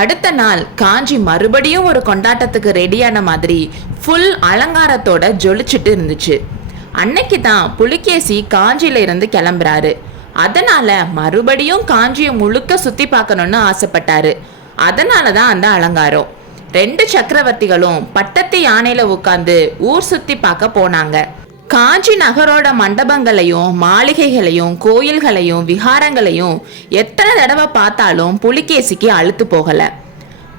அடுத்த நாள் காஞ்சி மறுபடியும் ஒரு கொண்டாட்டத்துக்கு ரெடியான மாதிரி ஃபுல் அலங்காரத்தோட ஜொலிச்சுட்டு இருந்துச்சு. அன்னைக்கு தான் புலிகேசி காஞ்சியில இருந்து கிளம்புறாரு. அதனால மறுபடியும் காஞ்சியை முழுக்க சுத்தி பார்க்கணும்னு ஆசைப்பட்டாரு. அதனால தான் அந்த அலங்காரம். 2 சக்கரவர்த்திகளும் பட்டத்து யானையில உட்காந்து ஊர் சுத்தி பார்க்க போனாங்க. காஞ்சி நகரோட மண்டபங்களையும் மாளிகைகளையும் கோயில்களையும் விஹாரங்களையும் எத்தனை தடவை பார்த்தாலும் புலிகேசிக்கு அழுத்து போகல.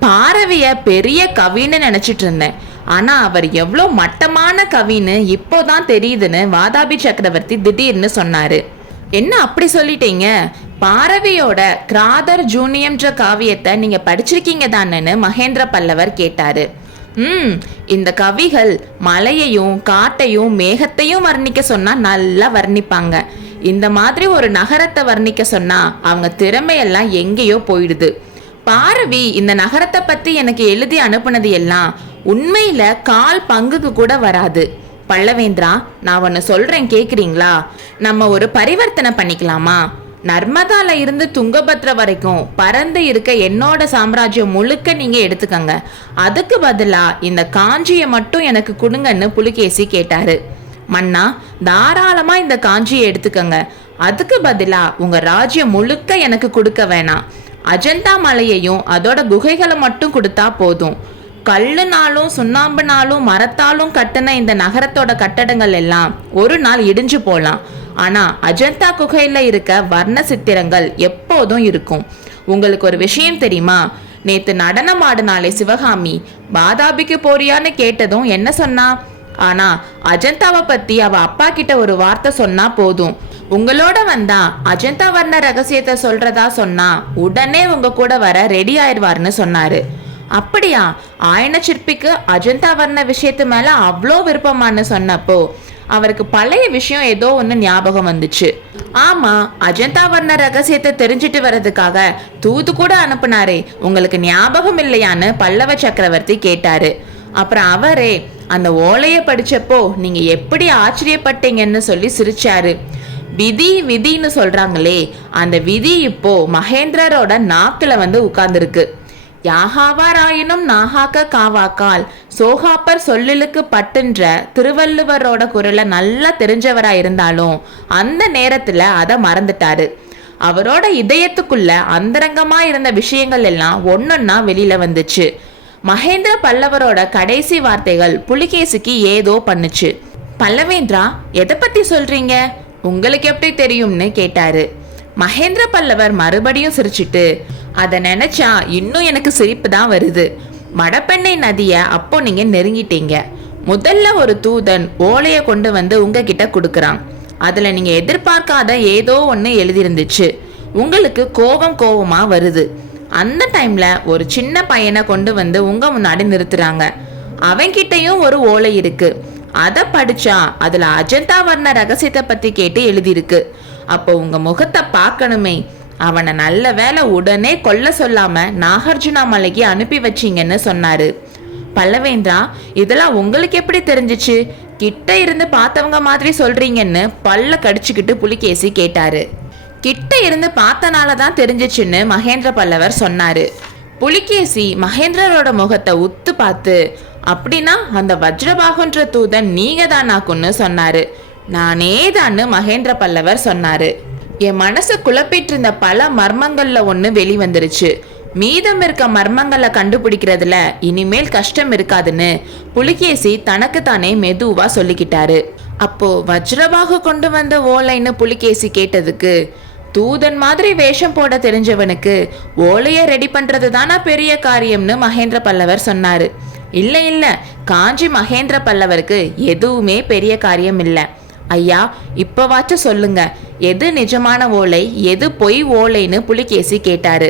பாரவிய பெரிய கவின்னு நினைச்சிட்டு இருந்தேன், ஆனா அவர் எவ்வளோ மட்டமான கவின்னு இப்போதான் தெரியுதுன்னு வாதாபி சக்கரவர்த்தி திடீர்னு சொன்னாரு. என்ன அப்படி சொல்லிட்டீங்க? பாரவியோட கிராதர் ஜூனியம்ன்ற காவியத்தை நீங்க படிச்சிருக்கீங்க தானேன்னு மகேந்திர பல்லவர் கேட்டாரு. இந்த கவிகள் மலையையும் காட்டையும் மேகத்தையும் வர்ணிக்க சொன்னா நல்லா வர்ணிப்பாங்க. இந்த மாதிரி ஒரு நகரத்தை வர்ணிக்க சொன்னா அவங்க திறமையெல்லாம் எங்கேயோ போயிடுது. பாரவி இந்த நகரத்தை பத்தி எனக்கு எழுதி அனுப்புனது எல்லாம் உண்மையில 1/4 பங்குக்கு கூட வராது. பல்லவேந்திரா, நான் ஒன்னு சொல்றேன், கேக்குறீங்களா? நம்ம ஒரு பரிவர்த்தனை பண்ணிக்கலாமா? நர்மதால இருந்து துங்கபத்ரா வரைக்கும் பறந்து இருக்க என்னோட சாம்ராஜ்யம் முழுக்க நீங்க எடுத்துக்கங்க. அதுக்கு பதிலா இந்த காஞ்சியை மட்டும் எனக்கு கொடுங்கன்னு புலிகேசி கேட்டாரு. மன்னா, தாராளமா இந்த காஞ்சியை எடுத்துக்கங்க. அதுக்கு பதிலா உங்க ராஜ்யம் முழுக்க எனக்கு கொடுக்க வேணாம். அஜந்தா மலையையும் அதோட குகைகளை மட்டும் கொடுத்தா போதும். கல்லுனாலும் சுண்ணாம்புனாலும் மரத்தாலும் கட்டின இந்த நகரத்தோட கட்டடங்கள் எல்லாம் ஒரு நாள் இடிஞ்சு போலாம். ஆனா அஜந்தா குகையில இருக்க வர்ண சித்திரங்கள் எப்போதும் இருக்கும். உங்களுக்கு ஒரு விஷயம் தெரியுமா? நேத்து நடனம் ஆடினாலே சிவகாமி, பாதாபிக்கு போறியான்னு கேட்டதும் என்ன சொன்னா? ஆனா அஜந்தாவை பத்தி அவ அப்பா கிட்ட ஒரு வார்த்தை சொன்னா போதும், உங்களோட வந்தா அஜந்தா வர்ண ரகசியத்தை சொல்றதா சொன்னா உடனே உங்க கூட வர ரெடி ஆயிடுவார்னு சொன்னாரு. அப்படியா? ஆயன சிற்பிக்கு அஜந்தா வர்ண விஷயத்து மேல அவ்வளோ விருப்பமானு சொன்னப்போ அவருக்கு பழைய விஷயம் ஏதோ ஒன்று ஞாபகம் வந்துச்சு. ஆமா, அஜந்தா வர்ண ரகசியத்தை தெரிஞ்சிட்டு வர்றதுக்காக தூது கூட அனுப்புனாரே, உங்களுக்கு ஞாபகம் இல்லையான்னு பல்லவ சக்கரவர்த்தி கேட்டாரு. அப்புறம் அவரே அந்த ஓலையை படிச்சப்போ நீங்க எப்படி ஆச்சரியப்பட்டீங்கன்னு சொல்லி சிரிச்சாரு. விதி விதின்னு சொல்றாங்களே, அந்த விதி இப்போ மகேந்திரரோட நாக்குல வந்து உட்கார்ந்துருக்கு. யாகாவாராயினும் நாகாக்க காவாக்கால் சோகாப்பர் சொல்லிலுக்கு பட்டுன்ற திருவள்ளுவரோட குரலை நல்லா தெரிஞ்சவரா இருந்தாலும் அந்த நேரத்துல அதை மறந்துட்டாரு. அவரோட இதயத்துக்குள்ள அந்தரங்கமா இருந்த விஷயங்கள் எல்லாம் ஒன்னொன்னா வெளியில வந்துச்சு. மகேந்திர பல்லவரோட கடைசி வார்த்தைகள் புலிகேசிக்கு ஏதோ பண்ணுச்சு. பல்லவேந்திரா, எதை பத்தி சொல்றீங்க? உங்களுக்கு எப்படி தெரியும்னு கேட்டாரு. மகேந்திர பல்லவர் மறுபடியும் சிரிச்சிட்டு, அதை நினைச்சா இன்னும் எனக்கு சிரிப்பு தான் வருது. மடப்பெண்ணை நதிய அப்போ நீங்க நெருங்கிட்டீங்க. முதல்ல ஒரு தூதன் ஓலைய கொண்டு வந்து உங்ககிட்ட கொடுக்கறான். அதுல நீங்க எதிர்பார்க்காத ஏதோ ஒண்ணு எழுதியிருந்துச்சு. உங்களுக்கு கோவமா வருது. அந்த டைம்ல ஒரு சின்ன பையனை கொண்டு வந்து உங்க முன்னாடி நிறுத்துறாங்க. அவன்கிட்டயும் ஒரு ஓலை இருக்கு. அதை படிச்சா அதுல அஜந்தா வர்ண ரகசியத்தை பத்தி கேட்டு எழுதியிருக்கு. அப்போ உங்க முகத்தை பார்க்கணுமே. அவனை நல்ல வேலை உடனே கொல்ல சொல்லாம நாகார்ஜுனா மலைக்கு அனுப்பி வச்சிங்கன்னு சொன்னாரு. பல்லவேந்திரா, இதெல்லாம் உங்களுக்கு எப்படி தெரிஞ்சிச்சு? கிட்ட இருந்து பார்த்தவங்க மாதிரி சொல்றீங்கன்னு பல்ல கடிச்சுக்கிட்டு புலிகேசி கேட்டாரு. கிட்ட இருந்து பார்த்தனாலதான் தெரிஞ்சிச்சுன்னு மகேந்திர பல்லவர் சொன்னாரு. புலிகேசி மகேந்திரரோட முகத்தை உத்து பார்த்து, அப்படின்னா அந்த வஜ்ரபாகுன்ற தூதன் நீங்க தானாக்குன்னு சொன்னாரு. நானே தான்னு மகேந்திர பல்லவர் சொன்னாரு. என் மனசு குழப்பிட்டு இருந்த பல மர்மங்கள்ல ஒண்ணு வெளிவந்துருச்சு. மீதம் இருக்க மர்மங்களை கண்டுபிடிக்கிறதுல இனிமேல் கஷ்டம் இருக்காதுன்னு புலிகேசி தனக்கு தானே மெதுவா சொல்லிக்கிட்டாரு. அப்போ வஜ்ரபாகு கொண்டு வந்த ஓலைன்னு புலிகேசி கேட்டதுக்கு, தூதன் மாதிரி வேஷம் போட தெரிஞ்சவனுக்கு ஓலைய ரெடி பண்றது தானா பெரிய காரியம்னு மகேந்திர பல்லவர் சொன்னாரு. இல்ல, காஞ்சி மகேந்திர பல்லவருக்கு எதுவுமே பெரிய காரியம் இல்லை. ஐயா, இப்பவாச்சும் சொல்லுங்க, எது நிஜமான ஓலை, எது பொய் ஓலைன்னு புலிகேசி கேட்டாரு.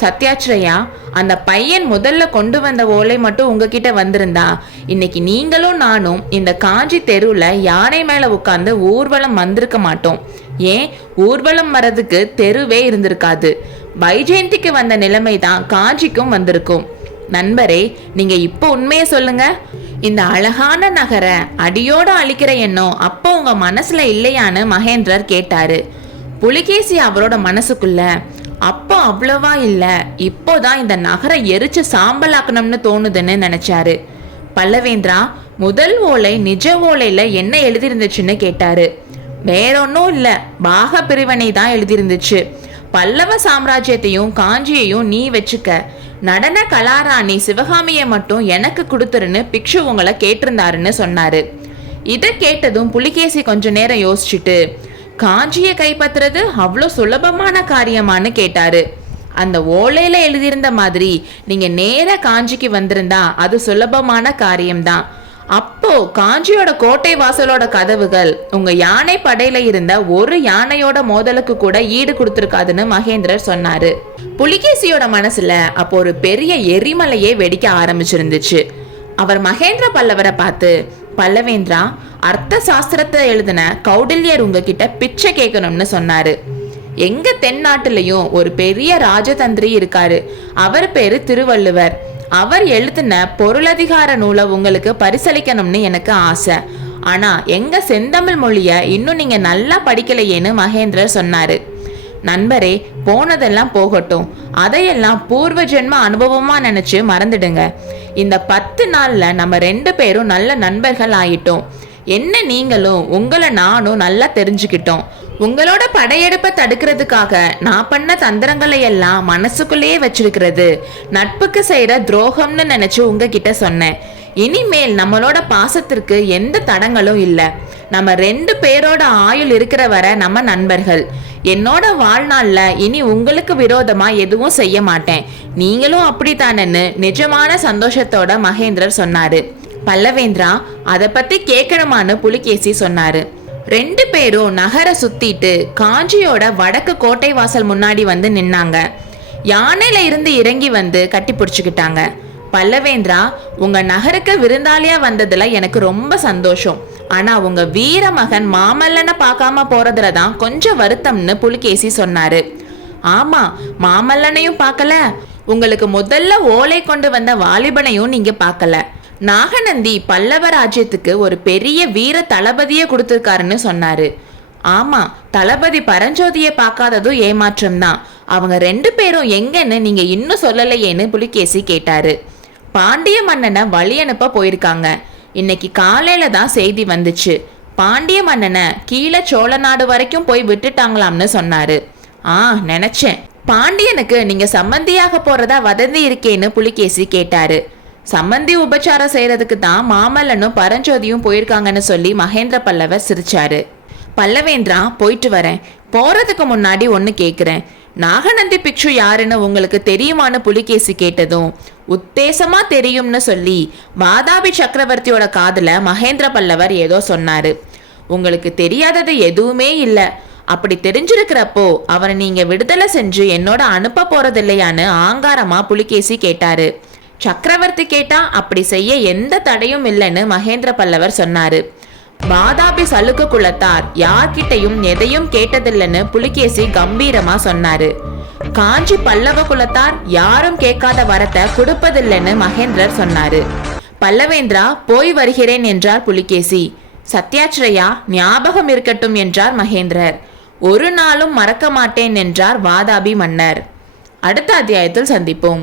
சத்யாச்சிரயா, அந்த பையன் முதல்ல கொண்டு வந்த ஓலை மட்டும் உங்ககிட்ட வந்திருந்தா இன்னைக்கு நீங்களும் நானும் இந்த காஞ்சி தெருவுல யானை மேல உட்கார்ந்து ஊர்வலம் வந்திருக்க மாட்டோம். ஏன், ஊர்வலம் வர்றதுக்கு தெருவே இருந்திருக்காது. வைஜெயந்திக்கு வந்த நிலைமை தான் காஞ்சிக்கும் வந்திருக்கும். நண்பரே, நீங்க இப்போ உண்மையை சொல்லுங்க. இந்த அழகான நகர அடியோட அழிக்கிற எண்ணம் அப்போ உங்க மனசுல இல்லையான்னு மகேந்திரர் கேட்டாரு. புலிகேசி அவரோட மனசுக்குள்ள, அப்போ அவ்வளவா இல்ல, இப்போதான் இந்த நகரை எரிச்சு சாம்பலாக்கணும்னு தோணுதுன்னு நினைச்சாரு. பல்லவேந்திரா, முதல் ஓலை நிஜ ஓலையில என்ன எழுதியிருந்துச்சுன்னு கேட்டாரு. வேற ஒன்றும் இல்ல, பாக பிரிவினை தான் எழுதியிருந்துச்சு. பல்லவ சாம்ராஜ்யத்தையும் காஞ்சியையும் நீ வச்சுக்க, நடன கலாராணி சிவகாமியை மட்டும் எனக்கு கொடுத்துருன்னு பிக்ஷு உங்களை கேட்டிருந்தாருன்னு சொன்னாரு. இதை கேட்டதும் புலிகேசி கொஞ்ச நேரம் யோசிச்சுட்டு, காஞ்சியை கைப்பற்றுறது அவ்வளோ சுலபமான காரியமானு கேட்டாரு. அந்த ஓலையில எழுதியிருந்த மாதிரி நீங்க நேர காஞ்சிக்கு வந்திருந்தா அது சுலபமான காரியம்தான். அப்போ காஞ்சியோட கோட்டை வாசலோட கதவுகள் உங்க யானை படையில இருந்த ஒரு யானையோட மோதலுக்கு கூட ஈடு கொடுத்திருக்காதுன்னு மகேந்திரர் சொன்னாரு. புலிகேசியோட மனசுல அப்போ ஒரு பெரிய எரிமலையே வெடிக்க ஆரம்பிச்சிருந்துச்சு. அவர் மகேந்திர பல்லவரை பார்த்து, பல்லவேந்திரா, அர்த்த சாஸ்திரத்தை எழுதின கௌடில்யர் உங்ககிட்ட பிச்சை கேட்கணும்னு சொன்னாரு. எங்க தென்னாட்டுலயும் ஒரு பெரிய ராஜதந்திரி இருக்காரு, அவர் பேரு திருவள்ளுவர். அவர் எழுதின பொருளதிகார நூலை உங்களுக்கு பரிசளிக்கணும்னு எனக்கு ஆசை. ஆனா எங்க செந்தமிழ் மொழிய இன்னும் நீங்க நல்லா படிக்கலையேன்னு மகேந்திரர் சொன்னாரு. நண்பரே, போனதெல்லாம் போகட்டும், அதையெல்லாம் பூர்வ ஜென்ம அனுபவமா நினைச்சு மறந்துடுங்க. இந்த 10 நாள்ல நம்ம 2 பேரும் நல்ல நண்பர்கள் ஆயிட்டோம். என்ன நீங்களும் உங்களை நானும் நல்லா தெரிஞ்சுக்கிட்டோம். உங்களோட படையெடுப்பை தடுக்கிறதுக்காக நான் பண்ண தந்திரங்களை எல்லாம் மனசுக்குள்ளேயே வச்சிருக்கிறது நட்புக்கு செய்யற துரோகம்னு நினைச்சு உங்ககிட்ட சொன்னேன். இனிமேல் நம்மளோட பாசத்திற்கு எந்த தடங்களும் இல்லை. நம்ம 2 பேரோட ஆயுள் இருக்கிற வரை நம்ம நண்பர்கள். என்னோட வாழ்நாள்ல இனி உங்களுக்கு விரோதமா எதுவும் செய்ய மாட்டேன். நீங்களும் அப்படித்தானேன்னு நிஜமான சந்தோஷத்தோட மகேந்திரர் சொன்னாரு. பல்லவேந்திரா, அதை பத்தி கேட்கணுமான்னு புலிகேசி சொன்னாரு. 2 பேரும் நகரை சுத்திட்டு காஞ்சியோட வடக்கு கோட்டை வாசல் முன்னாடி வந்து நின்னாங்க. யானையில இருந்து இறங்கி வந்து கட்டி பிடிச்சுக்கிட்டாங்க. பல்லவேந்திரா, உங்க நகருக்கு விருந்தாளியா வந்ததுல எனக்கு ரொம்ப சந்தோஷம். ஆனா உங்க வீர மகன் மாமல்லனை பார்க்காம போறதுலதான் கொஞ்சம் வருத்தம்னு புலிகேசி சொன்னாரு. ஆமா, மாமல்லனையும் பார்க்கல, உங்களுக்கு முதல்ல ஓலை கொண்டு வந்த வாலிபனையும் நீங்க பார்க்கல. நாகநந்தி பல்லவ ராஜ்யத்துக்கு ஒரு பெரிய வீர தளபதியை கொடுத்திருக்காருன்னு சொன்னாரு. ஆமா, தளபதி பரஞ்சோதியை பார்க்காததும் ஏமாற்றம் தான். அவங்க 2 பேரும் எங்கன்னு நீங்க இன்னும் சொல்லலையேன்னு புலிகேசி கேட்டாரு. பாண்டிய மன்னனை வழி அனுப்ப போயிருக்காங்க. இன்னைக்கு காலையில தான் செய்தி வந்துச்சு. பாண்டிய மன்னனை கீழே சோழ நாடு வரைக்கும் போய் விட்டுட்டாங்களாம்னு சொன்னாரு. நினைச்சேன். பாண்டியனுக்கு நீங்க சம்மந்தியாக போறதா வதந்தி இருக்கேன்னு புலிகேசி கேட்டாரு. சம்மந்தி உபச்சாரம் செய்யறதுக்கு தான் மாமல்லனும் பரஞ்சோதியும் போயிருக்காங்கன்னு சொல்லி மகேந்திர பல்லவர் சிரிச்சாரு. பல்லவேந்திரா, போயிட்டு வரேன். போறதுக்கு முன்னாடி ஒன்னு கேக்குறேன். நாகநந்தி பிக்ஷு யாருன்னு உங்களுக்கு தெரியுமான்னு புலிகேசி கேட்டதும் உத்தேசமா தெரியும்னு சொல்லி வாதாபி சக்கரவர்த்தியோட காதுல மகேந்திர பல்லவர் ஏதோ சொன்னாரு. உங்களுக்கு தெரியாதது எதுவுமே இல்லை. அப்படி தெரிஞ்சிருக்கிறப்போ அவரை நீங்க விடுதலை செஞ்சு என்னோட அனுப்ப போறதில்லையான்னு ஆங்காரமா புலிகேசி கேட்டாரு. சக்கரவர்த்தி கேட்டா அப்படி செய்ய எந்த தடையும் இல்லைன்னு மகேந்திர பல்லவர் சொன்னாரு. வாதாபி சலுக்கு குலத்தார் யார்கிட்டையும் எதையும் கேட்டதில்லைன்னு புலிகேசி கம்பீரமா சொன்னாரு. காஞ்சி பல்லவ குலத்தார் யாரும் கேட்காத வரத்தை கொடுப்பதில்லைன்னு மகேந்திரர் சொன்னாரு. பல்லவேந்திரா, போய் வருகிறேன் என்றார் புலிகேசி. சத்யாச்சிரயா, ஞாபகம் இருக்கட்டும் என்றார் மகேந்திரர். ஒரு நாளும் மறக்க மாட்டேன் என்றார் வாதாபி மன்னர். அடுத்த அத்தியாயத்தில் சந்திப்போம்.